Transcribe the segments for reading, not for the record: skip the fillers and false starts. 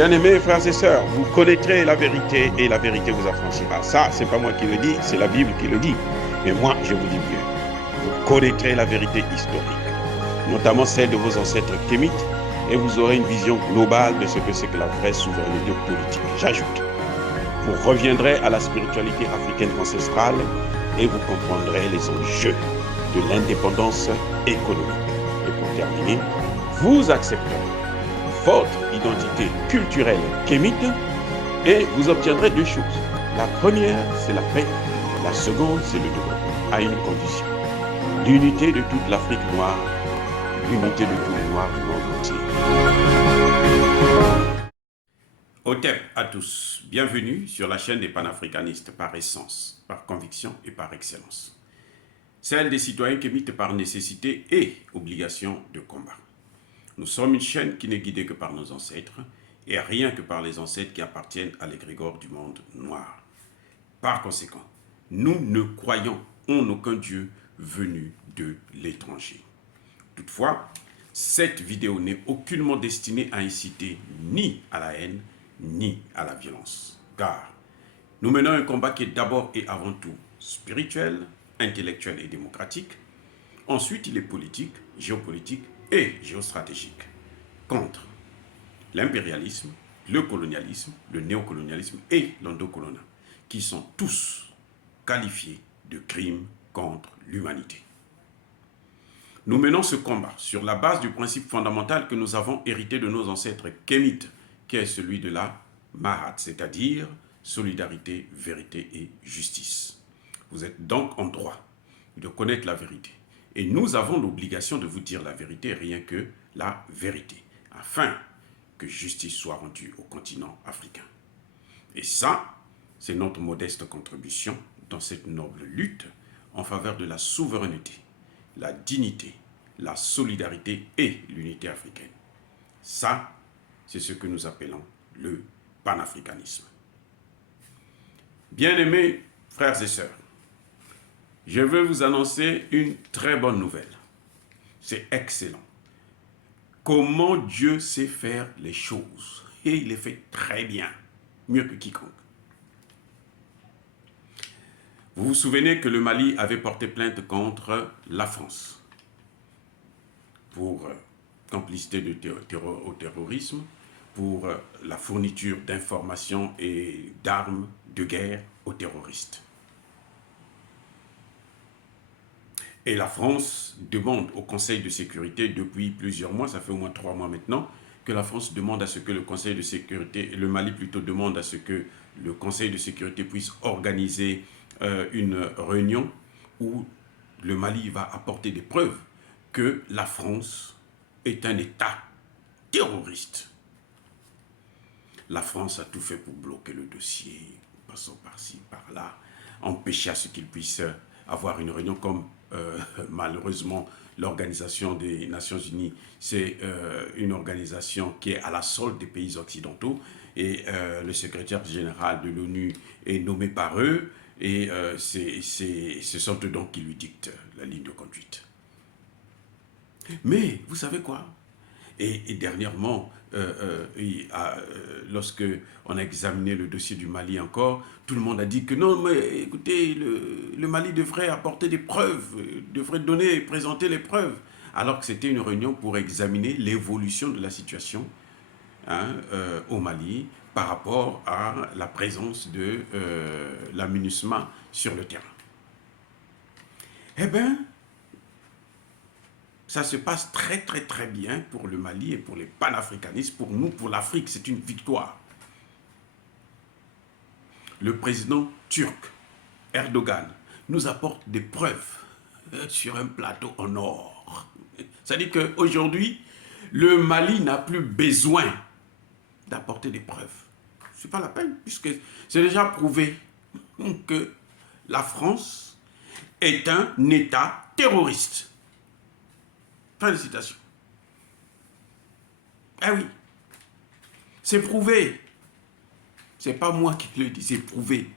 Bien-aimés frères et sœurs, vous connaîtrez la vérité et la vérité vous affranchira. Ça, c'est pas moi qui le dis, c'est la Bible qui le dit. Mais moi, je vous dis mieux. Vous connaîtrez la vérité historique, notamment celle de vos ancêtres kémites, et vous aurez une vision globale de ce que c'est que la vraie souveraineté politique. J'ajoute, vous reviendrez à la spiritualité africaine ancestrale et vous comprendrez les enjeux de l'indépendance économique. Et pour terminer, vous accepterez votre identité culturelle kémite et vous obtiendrez deux choses. La première, c'est la paix. La seconde, c'est le développement, à une condition. L'unité de toute l'Afrique noire, l'unité de tous les Noirs du monde entier. Otep à tous, bienvenue sur la chaîne des panafricanistes par essence, par conviction et par excellence. Celle des citoyens kémites par nécessité et obligation de combat. Nous sommes une chaîne qui n'est guidée que par nos ancêtres et rien que par les ancêtres qui appartiennent à l'égrégore du monde noir. Par conséquent, nous ne croyons en aucun Dieu venu de l'étranger. Toutefois, cette vidéo n'est aucunement destinée à inciter ni à la haine, ni à la violence. Car nous menons un combat qui est d'abord et avant tout spirituel, intellectuel et démocratique. Ensuite, il est politique, géopolitique et géostratégique contre l'impérialisme, le colonialisme, le néocolonialisme et l'endocolonial, qui sont tous qualifiés de crimes contre l'humanité. Nous menons ce combat sur la base du principe fondamental que nous avons hérité de nos ancêtres kémites, qui est celui de la Mahat, c'est-à-dire solidarité, vérité et justice. Vous êtes donc en droit de connaître la vérité. Et nous avons l'obligation de vous dire la vérité, rien que la vérité, afin que justice soit rendue au continent africain. Et ça, c'est notre modeste contribution dans cette noble lutte en faveur de la souveraineté, la dignité, la solidarité et l'unité africaine. Ça, c'est ce que nous appelons le panafricanisme. Bien-aimés frères et sœurs, je veux vous annoncer une très bonne nouvelle. C'est excellent. Comment Dieu sait faire les choses. Et il les fait très bien, mieux que quiconque. Vous vous souvenez que le Mali avait porté plainte contre la France pour complicité au terrorisme, pour la fourniture d'informations et d'armes de guerre aux terroristes. Et la France demande au Conseil de sécurité depuis plusieurs mois, ça fait au moins 3 mois maintenant, que la France demande à ce que le Conseil de sécurité, le Mali plutôt demande à ce que le Conseil de sécurité puisse organiser une réunion où le Mali va apporter des preuves que la France est un État terroriste. La France a tout fait pour bloquer le dossier, passant par-ci, par-là, empêcher à ce qu'il puisse avoir une réunion comme malheureusement l'Organisation des Nations Unies, c'est une organisation qui est à la solde des pays occidentaux et le secrétaire général de l'ONU est nommé par eux et ce sont eux donc qui lui dictent la ligne de conduite. Mais vous savez quoi? Et dernièrement, lorsque on a examiné le dossier du Mali encore, tout le monde a dit que non, mais écoutez, le Mali devrait apporter des preuves, devrait présenter les preuves, alors que c'était une réunion pour examiner l'évolution de la situation au Mali par rapport à la présence de la MINUSMA sur le terrain. Eh bien, ça se passe très très très bien pour le Mali et pour les panafricanistes, pour nous, pour l'Afrique, c'est une victoire. Le président turc, Erdogan, nous apporte des preuves sur un plateau en or. C'est-à-dire qu'aujourd'hui, le Mali n'a plus besoin d'apporter des preuves. Ce n'est pas la peine, puisque c'est déjà prouvé que la France est un État terroriste. Fin de citation. Ah oui, c'est prouvé. C'est pas moi qui le dis, c'est prouvé.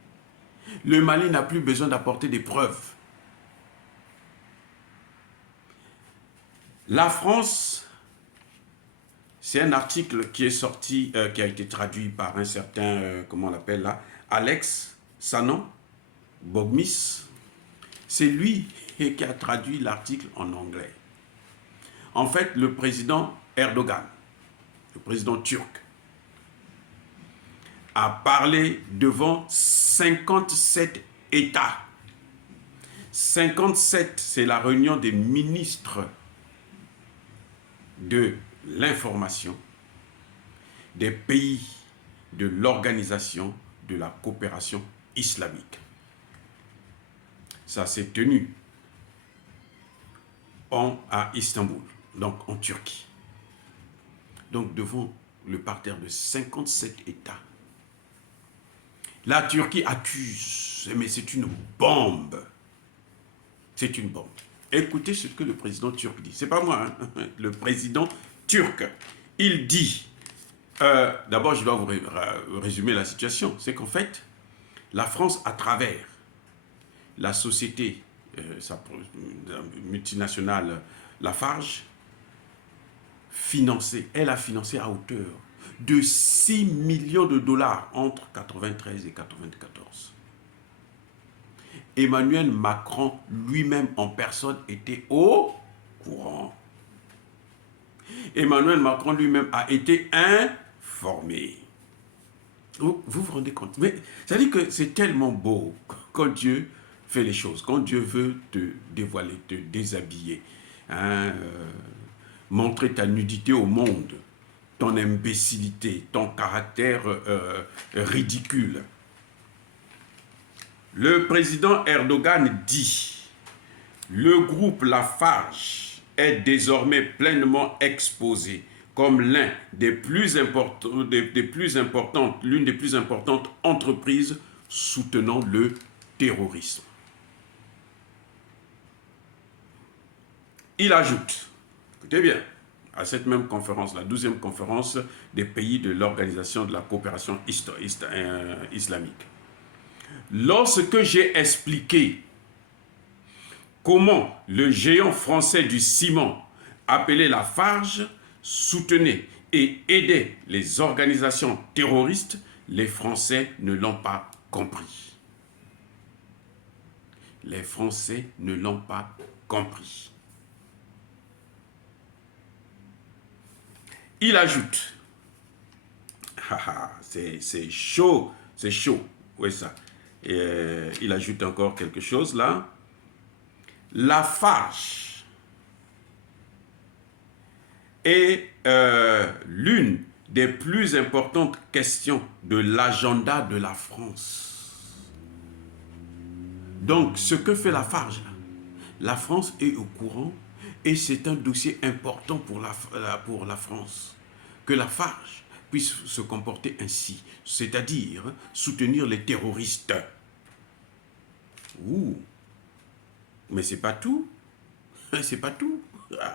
Le Mali n'a plus besoin d'apporter des preuves. La France C'est un article qui est sorti, qui a été traduit par un certain, comment on l'appelle là, Alex Sanon Bogmis. C'est lui qui a traduit l'article en anglais. En fait, le président Erdogan, le président turc, a parlé devant 57 États. 57, c'est la réunion des ministres de l'information des pays de l'organisation de la coopération islamique. Ça s'est tenu à Istanbul, donc en Turquie. Donc devant le parterre de 57 États. La Turquie accuse, mais c'est une bombe. C'est une bombe. Écoutez ce que le président turc dit. C'est pas moi, hein? Le président turc. Il dit, d'abord je dois vous résumer la situation, c'est qu'en fait, la France, à travers la société multinationale Lafarge, elle a financé à hauteur de 6 millions de dollars entre 1993 et 1994. Emmanuel Macron lui-même en personne était au courant. Emmanuel Macron lui-même a été informé. Vous vous rendez compte? Mais ça dit que c'est tellement beau quand Dieu fait les choses, quand Dieu veut te dévoiler, te déshabiller, hein, montrer ta nudité au monde, ton imbécilité, ton caractère ridicule. Le président Erdogan dit, le groupe Lafarge est désormais pleinement exposé comme l'une des plus importantes entreprises soutenant le terrorisme. Il ajoute, écoutez bien, à cette même conférence, la 12e conférence des pays de l'Organisation de la coopération islamique. Lorsque j'ai expliqué comment le géant français du ciment, appelé Lafarge, soutenait et aidait les organisations terroristes, les Français ne l'ont pas compris. Les Français ne l'ont pas compris. Il ajoute, c'est chaud, oui ça. Il ajoute encore quelque chose là. Lafarge est l'une des plus importantes questions de l'agenda de la France. Donc, ce que fait Lafarge, la France est au courant et c'est un dossier important pour la France. Que Lafarge puisse se comporter ainsi, c'est-à-dire soutenir les terroristes. Ouh, mais c'est pas tout. C'est pas tout.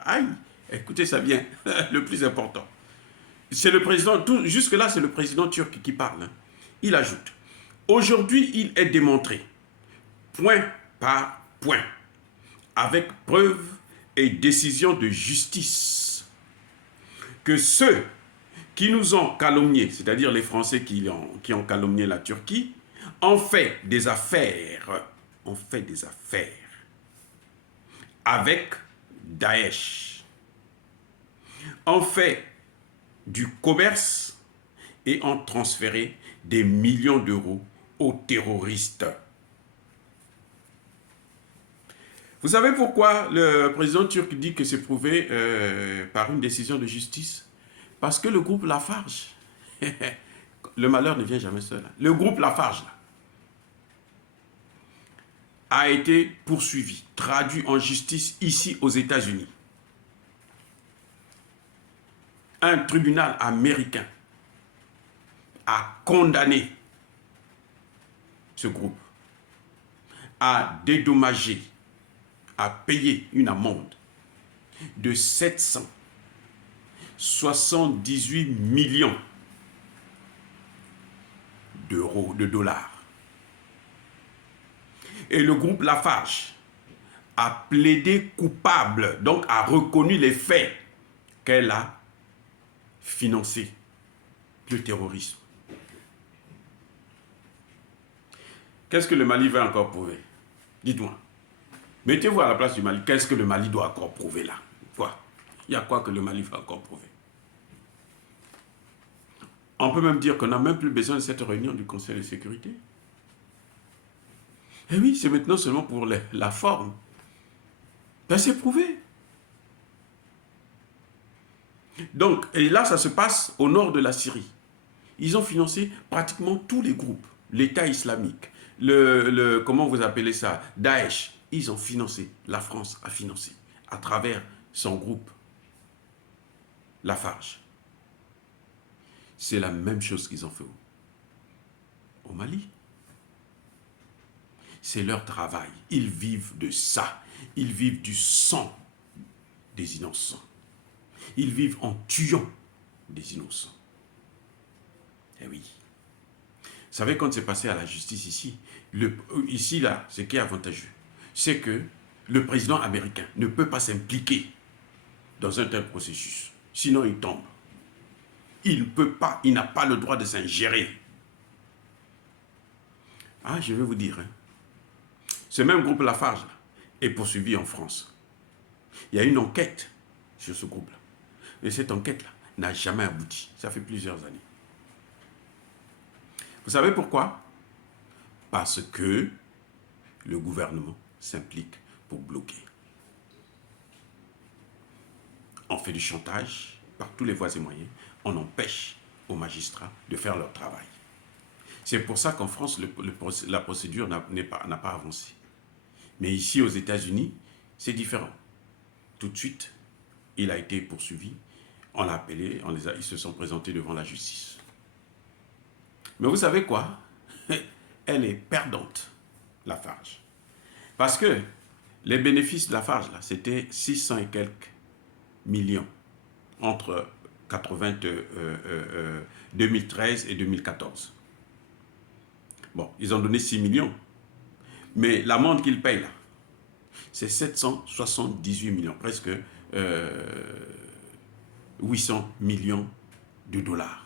Aïe, écoutez ça bien, le plus important. C'est le président, jusque-là, c'est le président turc qui parle. Hein. Il ajoute, aujourd'hui, il est démontré, point par point, avec preuve et décision de justice, que ceux qui nous ont calomniés, c'est-à-dire les Français qui ont calomnié la Turquie, ont fait des affaires, avec Daesh, ont fait du commerce et ont transféré des millions d'euros aux terroristes. Vous savez pourquoi le président turc dit que c'est prouvé par une décision de justice? Parce que le groupe Lafarge, le malheur ne vient jamais seul. Le groupe Lafarge a été poursuivi, traduit en justice ici aux États-Unis. Un tribunal américain a condamné ce groupe, a dédommagé, a payé une amende de 778 millions d'euros, de dollars. Et le groupe Lafarge a plaidé coupable, donc a reconnu les faits qu'elle a financer le terrorisme. Qu'est-ce que le Mali va encore prouver? Dites-moi. Mettez-vous à la place du Mali. Qu'est-ce que le Mali doit encore prouver là? Quoi? Il y a quoi que le Mali va encore prouver? On peut même dire qu'on n'a même plus besoin de cette réunion du Conseil de sécurité. Et oui, c'est maintenant seulement pour la forme. Ben, c'est prouvé. Donc, et là, ça se passe au nord de la Syrie. Ils ont financé pratiquement tous les groupes. L'État islamique, comment vous appelez ça, Daesh, ils ont financé, la France a financé, à travers son groupe, Lafarge. C'est la même chose qu'ils ont fait au Mali. C'est leur travail. Ils vivent de ça. Ils vivent du sang des innocents. Ils vivent en tuant des innocents. Eh oui. Vous savez, quand c'est passé à la justice ici, ici, là, ce qui est avantageux, c'est que le président américain ne peut pas s'impliquer dans un tel processus. Sinon, il tombe. Il ne peut pas, il n'a pas le droit de s'ingérer. Ah, je vais vous dire, hein, ce même groupe Lafarge là, est poursuivi en France. Il y a une enquête sur ce groupe-là. Et cette enquête-là n'a jamais abouti. Ça fait plusieurs années. Vous savez pourquoi? Parce que le gouvernement s'implique pour bloquer. On fait du chantage par tous les voies et moyens. On empêche aux magistrats de faire leur travail. C'est pour ça qu'en France, la procédure n'a pas avancé. Mais ici, aux États-Unis, c'est différent. Tout de suite, il a été poursuivi. On l'a appelé, ils se sont présentés devant la justice. Mais vous savez quoi? Elle est perdante, Lafarge. Parce que les bénéfices de Lafarge, là, c'était 600 et quelques millions entre 2013 et 2014. Bon, ils ont donné 6 millions. Mais l'amende qu'ils payent là, c'est 778 millions, presque 800 millions de dollars.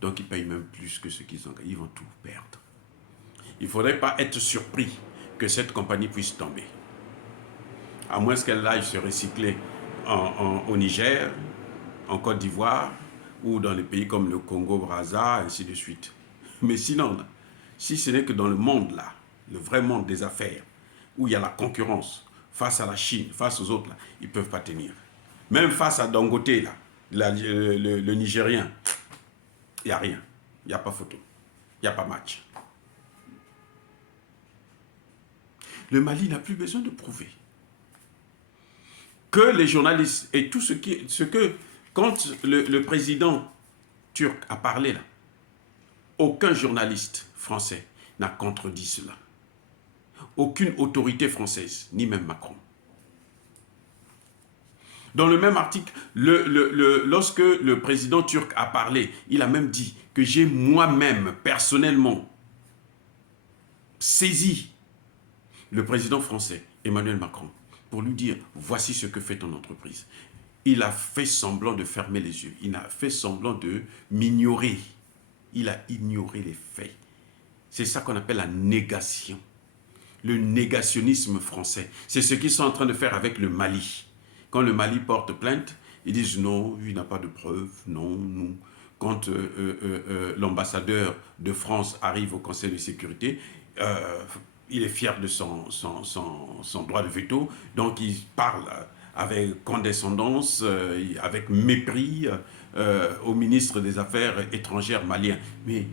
Donc ils payent même plus que ce qu'ils ont gagné. Ils vont tout perdre. Il ne faudrait pas être surpris que cette compagnie puisse tomber. À moins qu'elle aille se recycler au Niger, en Côte d'Ivoire, ou dans les pays comme le Congo-Brazza, ainsi de suite. Mais sinon, si ce n'est que dans le monde là, le vrai monde des affaires, où il y a la concurrence, face à la Chine, face aux autres, là, ils ne peuvent pas tenir. Même face à Dangote, là, le Nigérien, il n'y a rien. Il n'y a pas photo. Il n'y a pas match. Le Mali n'a plus besoin de prouver que les journalistes et tout ce que quand le président turc a parlé là, aucun journaliste français n'a contredit cela. Aucune autorité française, ni même Macron. Dans le même article, lorsque le président turc a parlé, il a même dit que j'ai moi-même, personnellement, saisi le président français, Emmanuel Macron, pour lui dire, voici ce que fait ton entreprise. Il a fait semblant de fermer les yeux, il a fait semblant de m'ignorer. Il a ignoré les faits. C'est ça qu'on appelle la négation. Le négationnisme français. C'est ce qu'ils sont en train de faire avec le Mali. Quand le Mali porte plainte, ils disent non, il n'a pas de preuves, non, nous. Quand l'ambassadeur de France arrive au Conseil de sécurité, il est fier de son droit de veto, donc il parle avec condescendance, avec mépris au ministre des Affaires étrangères malien. Mais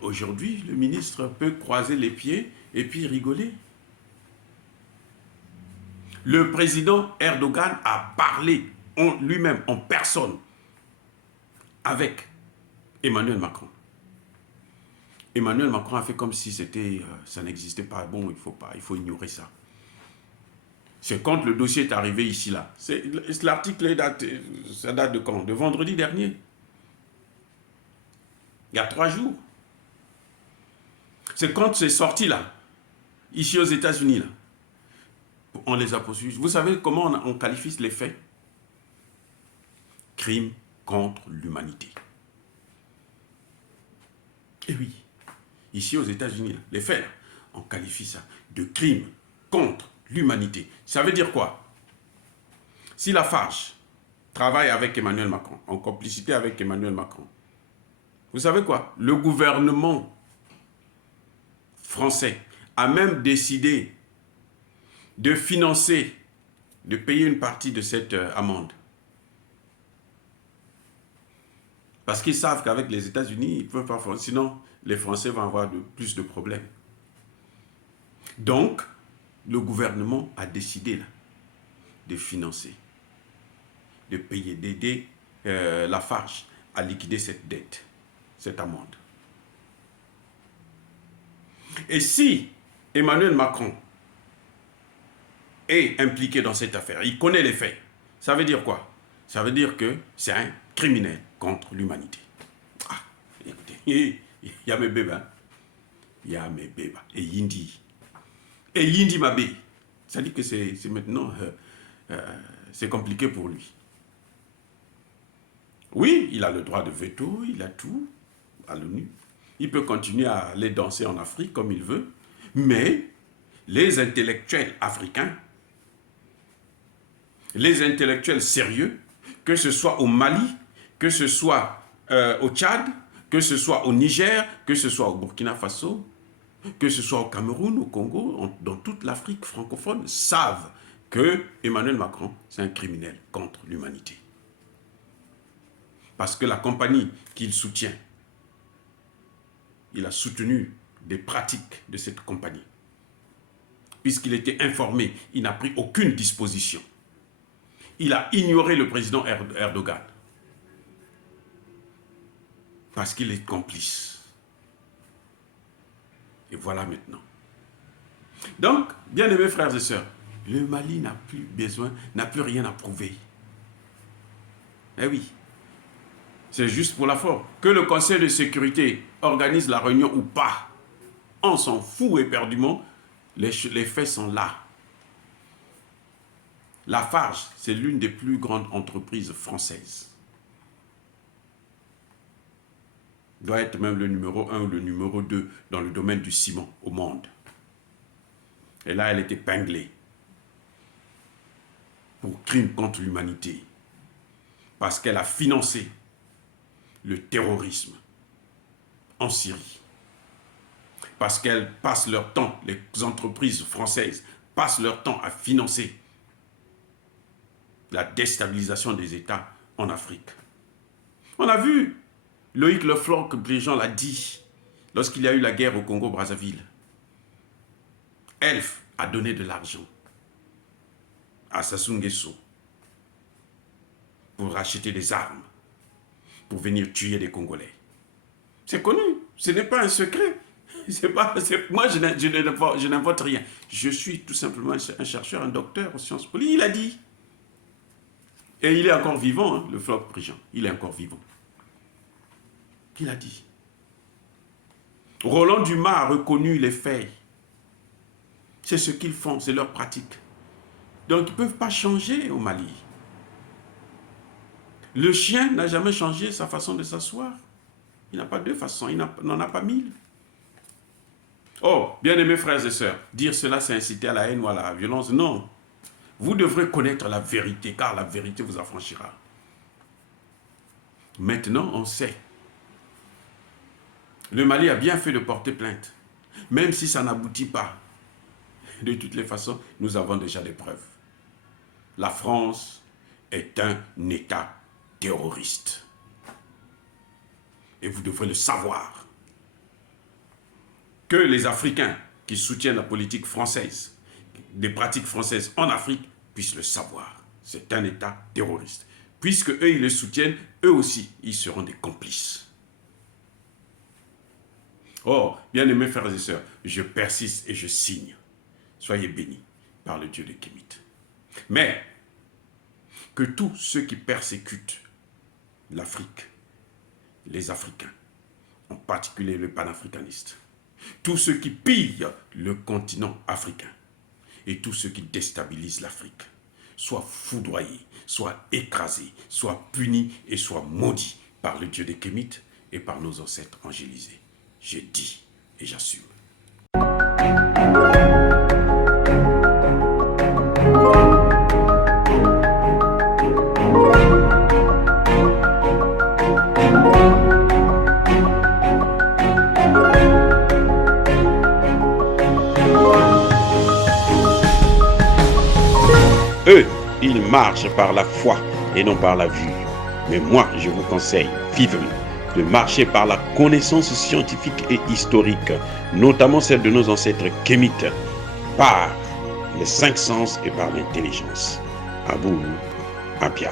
aujourd'hui, le ministre peut croiser les pieds et puis rigoler. Le président Erdogan a parlé lui-même, en personne, avec Emmanuel Macron. Emmanuel Macron a fait comme si ça n'existait pas. Bon, il faut ignorer ça. C'est quand le dossier est arrivé ici, là. L'article ça date de quand? De vendredi dernier. Il y a 3 jours. C'est quand c'est sorti, là, ici aux États-Unis, là. On les a poursuivis. Vous savez comment on qualifie les faits? crime contre l'humanité. Et oui, ici aux États-Unis, les faits, on qualifie ça de crime contre l'humanité. Ça veut dire quoi? Si Lafarge travaille avec Emmanuel Macron, en complicité avec Emmanuel Macron, vous savez quoi? Le gouvernement français a même décidé de financer, de payer une partie de cette amende. Parce qu'ils savent qu'avec les États-Unis, ils ne peuvent pas faire, sinon les Français vont avoir plus de problèmes. Donc, le gouvernement a décidé là, de financer, de payer, d'aider Lafarge à liquider cette dette, cette amende. Et si Emmanuel Macron est impliqué dans cette affaire, il connaît les faits, ça veut dire quoi? Ça veut dire que c'est un criminel contre l'humanité. Ah, écoutez, il y a mes bébés, hein? Il y a mes bébés. Et Yindi. Et Yindi Mabé. Ça dit que c'est maintenant, c'est compliqué pour lui. Oui, il a le droit de veto, il a tout à l'ONU. Il peut continuer à aller danser en Afrique comme il veut. Mais les intellectuels africains, les intellectuels sérieux, que ce soit au Mali, que ce soit au Tchad, que ce soit au Niger, que ce soit au Burkina Faso, que ce soit au Cameroun, au Congo, dans toute l'Afrique francophone, savent que Emmanuel Macron, c'est un criminel contre l'humanité. Parce que la compagnie qu'il soutient, il a soutenu des pratiques de cette compagnie. Puisqu'il était informé, il n'a pris aucune disposition. Il a ignoré le président Erdogan. Parce qu'il est complice. Et voilà maintenant. Donc, bien aimés frères et sœurs, le Mali n'a plus besoin, n'a plus rien à prouver. Eh oui. C'est juste pour la forme. Que le Conseil de sécurité organise la réunion ou pas, on s'en fout éperdument, les faits sont là. Lafarge, c'est l'une des plus grandes entreprises françaises. Il doit être même le numéro 1 ou le numéro 2 dans le domaine du ciment au monde. Et là, elle est épinglée pour crime contre l'humanité. Parce qu'elle a financé le terrorisme en Syrie. Parce qu'elles passent leur temps, les entreprises françaises passent leur temps à financer la déstabilisation des États en Afrique. On a vu Loïc Le Floch, les gens l'a dit, lorsqu'il y a eu la guerre au Congo-Brazzaville. Elf a donné de l'argent à Sassou Nguesso pour acheter des armes, pour venir tuer des Congolais. C'est connu, ce n'est pas un secret. Moi, je n'invente rien. Je suis tout simplement un chercheur, un docteur en sciences politiques. Il a dit. Et il est encore vivant, hein, le Floch Prigent. Il est encore vivant. Il a dit. Roland Dumas a reconnu les faits. C'est ce qu'ils font, c'est leur pratique. Donc, ils ne peuvent pas changer au Mali. Le chien n'a jamais changé sa façon de s'asseoir. Il n'a pas deux façons, il n'en a pas mille. Oh, bien-aimés frères et sœurs, dire cela, c'est inciter à la haine ou à la violence. Non. Vous devrez connaître la vérité, car la vérité vous affranchira. Maintenant, on sait. Le Mali a bien fait de porter plainte. Même si ça n'aboutit pas. De toutes les façons, nous avons déjà des preuves. La France est un État terroriste. Et vous devrez le savoir. Que les Africains qui soutiennent la politique française, des pratiques françaises en Afrique, puissent le savoir. C'est un État terroriste. Puisque eux, ils le soutiennent, eux aussi, ils seront des complices. Oh, bien-aimés frères et sœurs, je persiste et je signe. Soyez bénis par le Dieu de Kémit. Mais, que tous ceux qui persécutent l'Afrique, les Africains, en particulier le panafricaniste, tous ceux qui pillent le continent africain et tous ceux qui déstabilisent l'Afrique, soient foudroyés, soit écrasé, soit puni et soit maudit par le Dieu des Kémites et par nos ancêtres angélisés. J'ai dit et j'assume. Eux, ils marchent par la foi et non par la vue. Mais moi, je vous conseille vivement de marcher par la connaissance scientifique et historique, notamment celle de nos ancêtres kémites, par les 5 sens et par l'intelligence. Abou Abia.